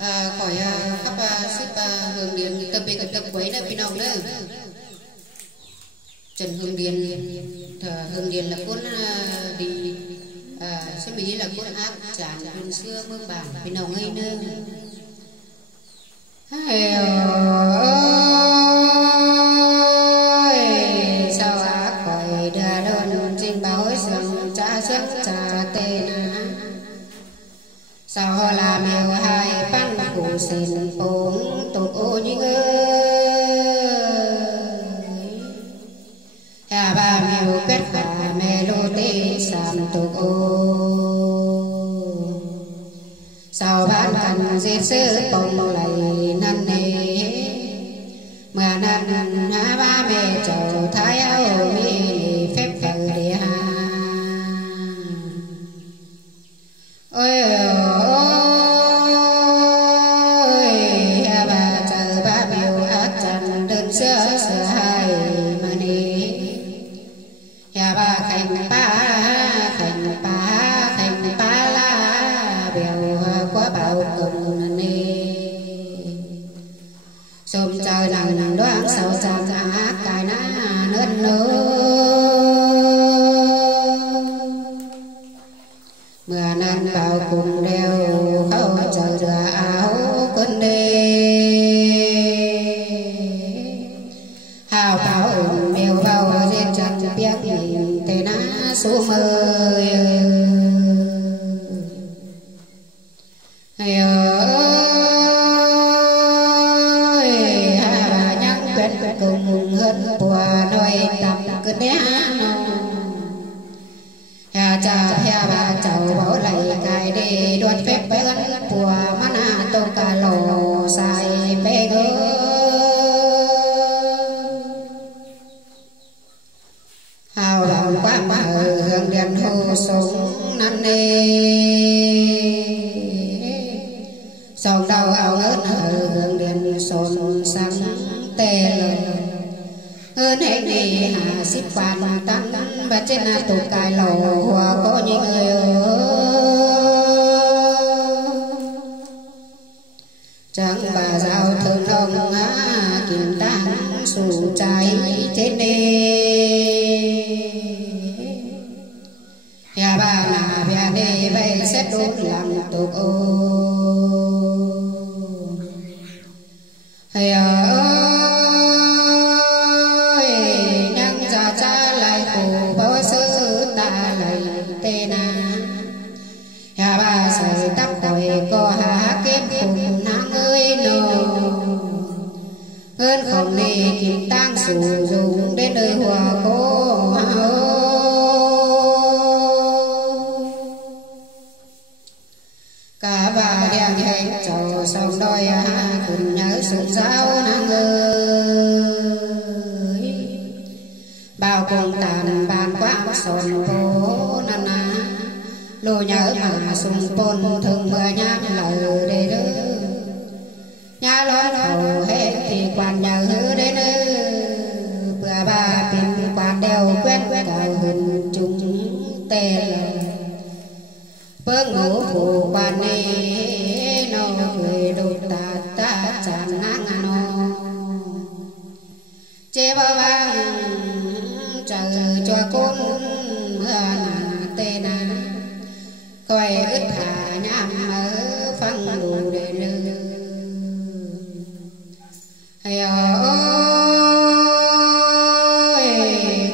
khỏi khắp ship Hương Điền tập về tập quấy đó pin ông nữa. Trần Hương Điền Hương Điền là cuốn đi sẽ bị là cuốn áp tràn hương xưa mương bản pin ông ấy nữa. Sao ác khỏi đưa đơn trên báo sương cha sức cha tên sao họ làm yêu hai pan cụ xin bốn tục ô như hà ba miêu kết quả mê lô tê sàm tục ô sao bán cần giết sư bông lầy năn nề mà năn hà ba mê chầu thái áo mi phép phật địa hà ôi xôm trời nắng đoán sao chàng ác cài ná nớt nớ mưa nắng vào cùng đeo khâu chờ đưa áo cơn đê hào báo mèo vào trên chân biết nhìn tê ná số mơi cùng hơn bùa đôi tập cứ né hà cha hà bà cháu bảo lại cài đi đoạt phép bé gắn bùa mana tô cà lồ xài bé gơ hào lòng quá mà hương điện hồ súng năn nê sòng đầu áo ớt hương điện sồn sáng tê lời hơn hết đi hà xích quan tăng và trên là tụ cài lầu hòa có những người chẳng bà giao thương đông kiếm tăng sủ trái trên đê nhà bà là bè đê vậy xét đốt làm tục ô hay sợi tóc còi co há kiếm cùng nắng ơi nô hơn không đi kịp tăng sử dụng đến nơi hòa cô cả bà đèn hành trầu xong đôi cùng nhớ sự giáo nắng ơi bao cùng tàn bàn quán sồn phố năn ná lô nhớ mà sung pôn thường mưa nhám lời đề đơ nhá lót hầu hết thì quan nhớ hứa đến bữa ba pin quan đeo quen cầu hình chúng tê bớt ngủ phụ quan nê nó người đôi ta chẳng nắng nó chế bao vang chờ cho con mưa tê na coi ức hà nhám ở phân đủ để lư hay ôi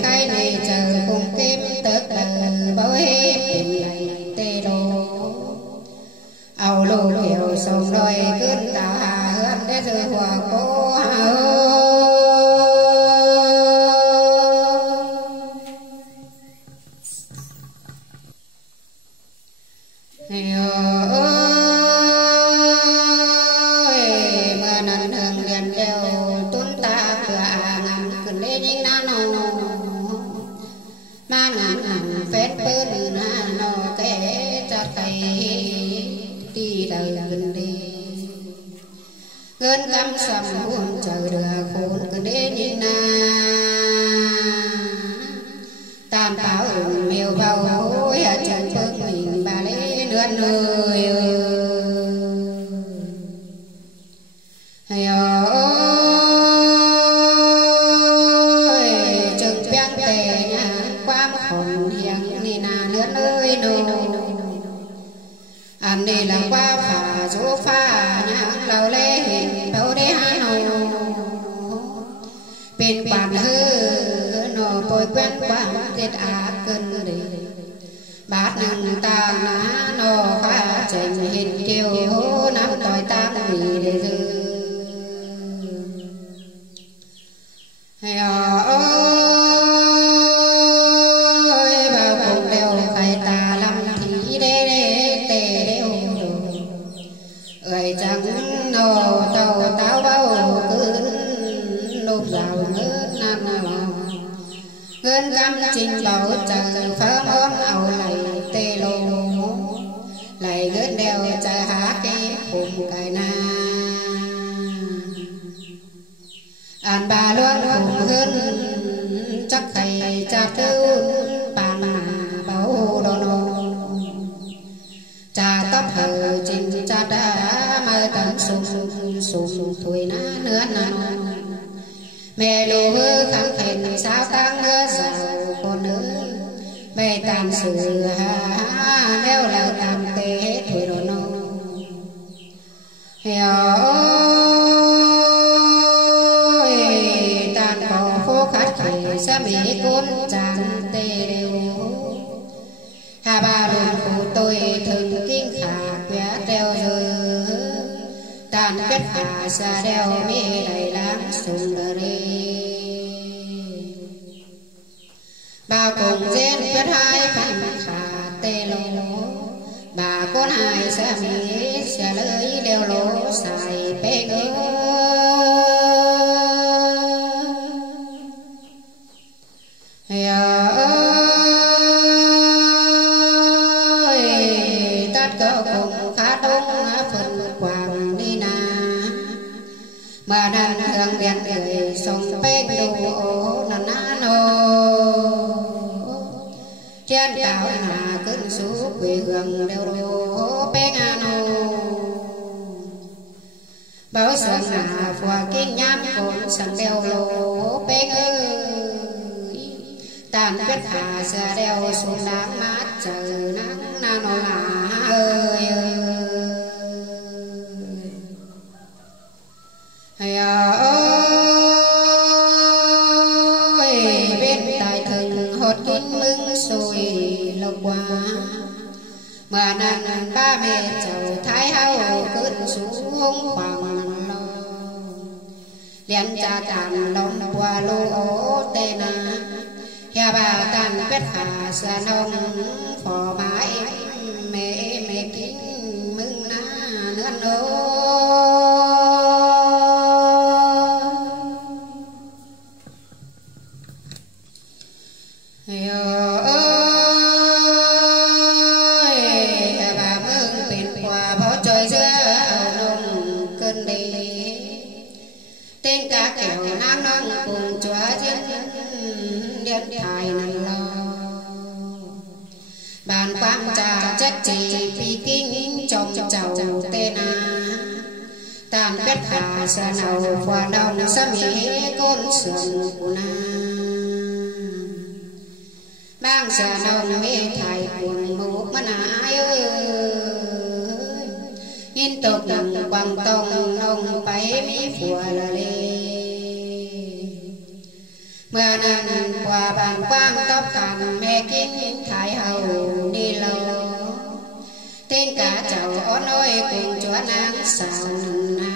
cái này chờ cùng kiếm tức bao hết tình này tê đồ ảo lô kiểu sông đôi cơn tạo hà hơn để rơi hòa cô cơn căm sầm buồn chờ đưa khốn cứ đến như na tam bảo miêu vào hối chân bước mình bà lấy nước nơi đi là qua phà du pha nhang lâu lê hình bao đế hà nô bên bàn hư nô bồi quen qua kết á cơn đi bát nâng ta ná nô pha chành hình kêu nắm tỏi tam vì để dư ôi bà cùng đều phải ta làm thì đê đê tê đê ơi chẳng nô tàu táo bao cứ nộp rào ngớt nam ngân cam trình bảo chờ phá món ảo lại tê lô lại ngớt đeo chờ há cái cùng cài na an bà luôn cùng hơn chắc thầy chạp tư bàn bảo đồ nô cha tóc hờ trình cha đã mơ tận sùng sùng tuổi ná nữa nào mẹ lù hư kháng khền sao tăng hứa giàu con nữ mẹ tàn sự hà đeo lời tàn tê tuổi đồ nô sa mỹ côn tràn tê đều hà ba luôn của tôi thường kinh khả quét đeo giờ tàn kết khả xa đeo mi đầy láng sùng đờ rê bà cùng dên quyết hai phần khả tê lô bà con hai sa mỹ xa lưới đeo lỗ xài bê ngơ tất cả cùng khá đông phần quảng đi na mà đàn hương đèn người sông bê đồ nà ná nô trên cao là cơn số quê hương đều đồ bê nga nô báo xuân là phùa kinh nhám cồn sẵn đeo lô bê ngơ tàn kết hà xa đeo xuống đáng mát chờ nắng na nó là ơi ơi bên tài thần hột kín mừng sôi lộc qua mà nàng ba mẹ chầu thái hao cơn xuống khoảng lo liền cha tàn lòng qua lô tê na nhà bà tàn kết hà xa nông phò mãi mẹ mẹ kín mừng ná nữa nô bà mừng bên qua bỏ trời giữa nông cơn đi tên cả kẻo nam nông cùng chúa chiến điện thai năn lo bàn quang trà trách chỉ phi kinh trong chầu tên à tàn kết hà xa nào qua đông sa mỹ côn sườn na bang xa nông mê thai cùng mục mà nãi ơi nhìn tục nông quang tông nông bay mỹ phùa là lê mưa nắng qua bàn quang tóc tàn mẹ kính thái hậu đi lâu tên cả chầu ón ôi cùng chúa nắng sao na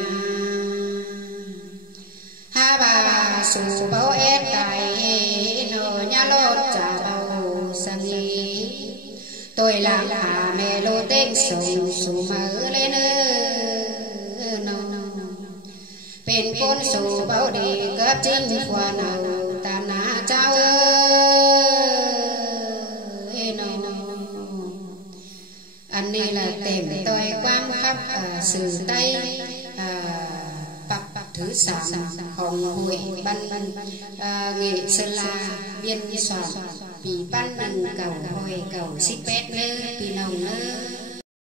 ha bà sù bao ép tài nô nhà lốt trà bao sang nghi tôi làm hà mẹ lô tên sùng sù mở lên nô bên con sù bao đi cấp chính qua nào chào ơi nô anh này là tìm tôi quan khắp sử tây bạc thứ sản hồng hội ban nghệ sơn la biên soạn vì ban cầu hồi cầu xích bét nơ vì nồng nơ